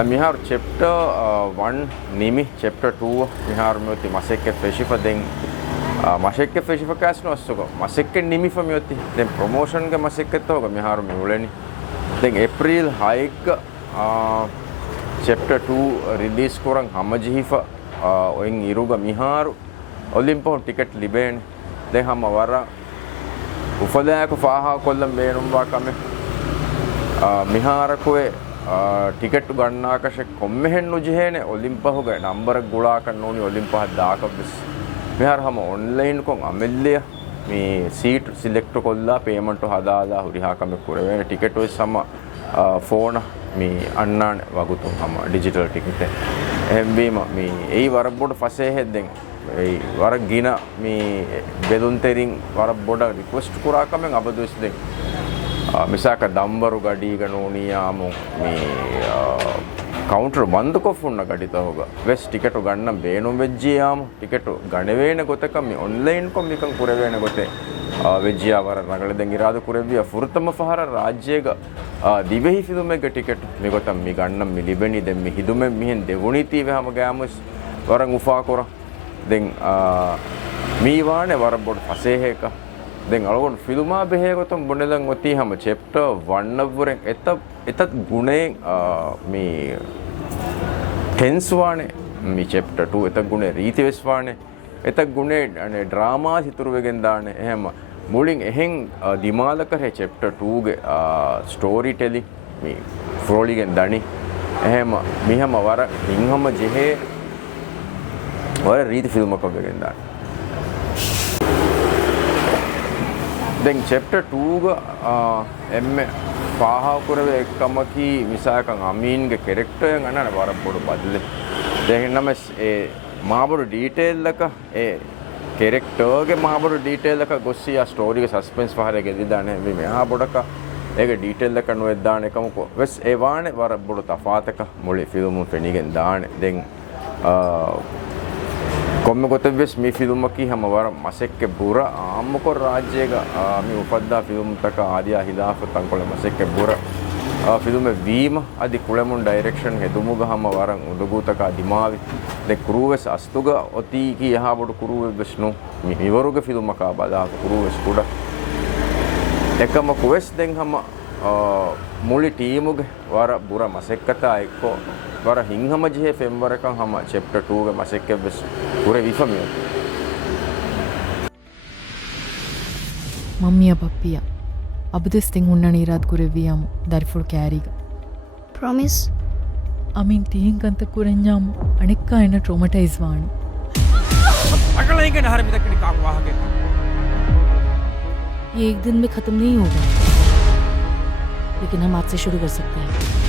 මිහාර chapter 1 nimi chapter 2 මිහාර මෙති මසෙක්කේ ෆෙෂිෆ දෙන් මසෙක්කේ ෆෙෂිෆ කාස් නොස්සක මසෙක්කේ නිමි ෆමියොති දැන් promotion ගේ මසෙක්කේ තෝග මිහාර මෙවලෙනි දැන් ඒප්‍රිල් 6 chapter 2 release කරන් හමජිහිෆ ඔයින් ඉරුග මිහාර ඔලිම්පෝ ටිකට් ලිබෙන් දැන් හම වර උපදායක ෆාහා කොල්ලම් බේනුම් වාකමේ මිහාරකෝේ ಟಿಕೆಟ್ ಗಣ್ಣಾಕಶ ಕೊಮ್ಮೆ ಹೆಣ್ಣು ಜಿಹೇನೆ ಒಲಿಂಪಹುಗ ನಂಬರ್ ಗುಳಾಕ ನೋನಿ ಒಲಿಂಪಹ ದಾಕಬಿಸ್ ಮಿಹಾರ್ ಹಮ ಆನ್ಲೈನ್ ಕೊಂ ಅಮೆಲ್ಲೆಯ ಮೀ ಸೀಟ್ ಸಿಲೆಕ್ಟ್ ಕೊಲ್ಲ ಪೇಮೆಂಟ್ ಹದಾದ ಹುರಿಹಾ ಕಮೆ ಕುರವೇನೆ ಟಿಕೆಟ್ ಒಯ್ ಸಮ ಫೋನ್ ಮೀ ಅಣ್ಣಾನೆ ವಗುತು ಹಮ ಡಿಜಿಟಲ್ ಟಿಕೆಟ್ ಎಹೆಂಬೀಮ ಮೀ ಏಯಿ ವರಬೋಡ್ ಫಸೆ ಹೆದ್ದೆಂ ಏಯಿ ವರ ಗಿನ ಮೀ ಬೆದುಂತೆರಿಂ ವರಬೋಡ ರಿಕ್ವೆಸ್ಟ್ ಕುರಾ ಕಮೆಂ ಅಬದುಸ್ದೆಂ මිසාක දම්බරු ගඩීග නෝනියාමු මේ කවුන්ටර් ಬಂದ್ ಕೊಫುನ್ನ ಗಡಿತೋಗ ವೆಸ್ ಟಿಕೆಟ್ ಗಣ್ಣ ಬೇನು ವೆಜ್ಜಿಯಾಮು ಟಿಕೆಟ್ ಗಣವೇನ ಗೊತ್ತಕ ಮಿ ಆನ್ಲೈನ್ ಕೊ ಮಿಕಂ ಕುರವೇನ ಗೊತ್ತೆ ವೆಜ್ಜಿಯಾವರ ನಗಳೆದೆಂ ಇರಾದ ಕುರವಿಯ ಫುರ್ತಮ ಫಹರ ರಾಜ್ಯಗ ದಿವೆಹಿ ಫಿದುಮೆಗ ಟಿಕೆಟ್ ಮಿ ಗೊತ್ತ ಮಿ ಗಣ್ಣ ಮಿ ಲಿಬೆನಿ ದೆಂ ಮಿ ಹಿದುಮೆ ಮಿಹೆನ್ ದೆವುಣಿತಿ ವೆ ಹಮ ಗ್ಯಾಮುಸ್ ವರಂ ಉಫಾ ಕೊರ ದೆಂ ಮಿ ವಾನೆ ವರ ಬೊಡ್ ಫಸೇಹಕ දැන් අලගොන් ෆිල්මා බෙහෙගොතම් බොනෙලන් ඔති හැම චැප්ටර් 1 නවරෙන් එතත් ගුණයෙන් මේ ටෙන්ස් වානේ මේ චැප්ටර් 2 එතත් ගුණේ රීති වෙස් වානේ එතත් ගුණේ අනේ ඩ්‍රාමා සිතුරු වෙගෙන් දානේ එහෙම මුලින් එහෙන් දිමාල කරේ චැප්ටර් 2 ගේ ස්ටෝරි ටෙලි මේ ෆ්‍රෝලිගෙන් දනි එහෙම මිහම වර හින්හම ජෙහෙ වර රීති ෆිල්මක වෙගෙන් දානේ දැන් chapter 2 ಗ එම්මෙ පාහා කරවේ එක්කමකි මිසාකන් අමීන්ගේ කැරක්ටර් එක අනන වරපොඩ බදලේ දැන් නම ඒ මාබරු ඩීටේල් එක ඒ කැරක්ටර් ගේ මාබරු ඩීටේල් එක ගොස්සියා ස්ටෝරි ගේ සස්පෙන්ස් පහරේ ගෙදිදානේ මේ මෙහා බොඩක ඒක ඩීටේල් එක නොවෙත් දාන එකමකෝ වෙස් ඒ වානේ වරපොඩ තෆාතක මුලි ෆිල්ම් පෙනිගෙන් දානේ දැන් කොම්ම ගොතෙස් මේ ෆිල්ම් කි හැම වර මසෙක්ක බුර ආම්මකො රාජ්‍යයක මේ උපද්දා ෆිල්ම් තක ආදියා හිලාෆ තංකොල මසෙක්ක බුර ෆිල්ම් වීම අදි කුලමුන් ඩයිරෙක්ෂන් හෙදුමුග හැම වරන් උඩගූතක දිමාවි දෙ කුරුවස් අස්තුග ඔති කි යහා බොඩ කුරුවෙ බස්නු මිවරුග ෆිල්ම් කා බදා කුරුවස් කුඩ එකම කුවස් දෙන් හැම මුලි ටීමුගේ වර බුර මසෙක්කතා එක්කෝ වර හිංහම ජෙහෙ ෆෙම්බරකන් හම චැප්ටර් 2 ගේ මසෙක්කෙ බස් පුරේ විෆමිය මම්මියා පප්පියා අබදස් තින් උන්නන ඉරාත් කුරෙවියම් දරිෆුල් කෑරිග ಪ್ರಾಮಿಸ್ අමින් තිහින් කන්ත කුරෙන්ජාම් අනෙක්කා එන ට්‍රොමටයිස් වාණි अगला ही हर में तक काम वहाँ के ये एक दिन में खत्म नहीं होगा लेकिन हम आज से शुरू कर सकते हैं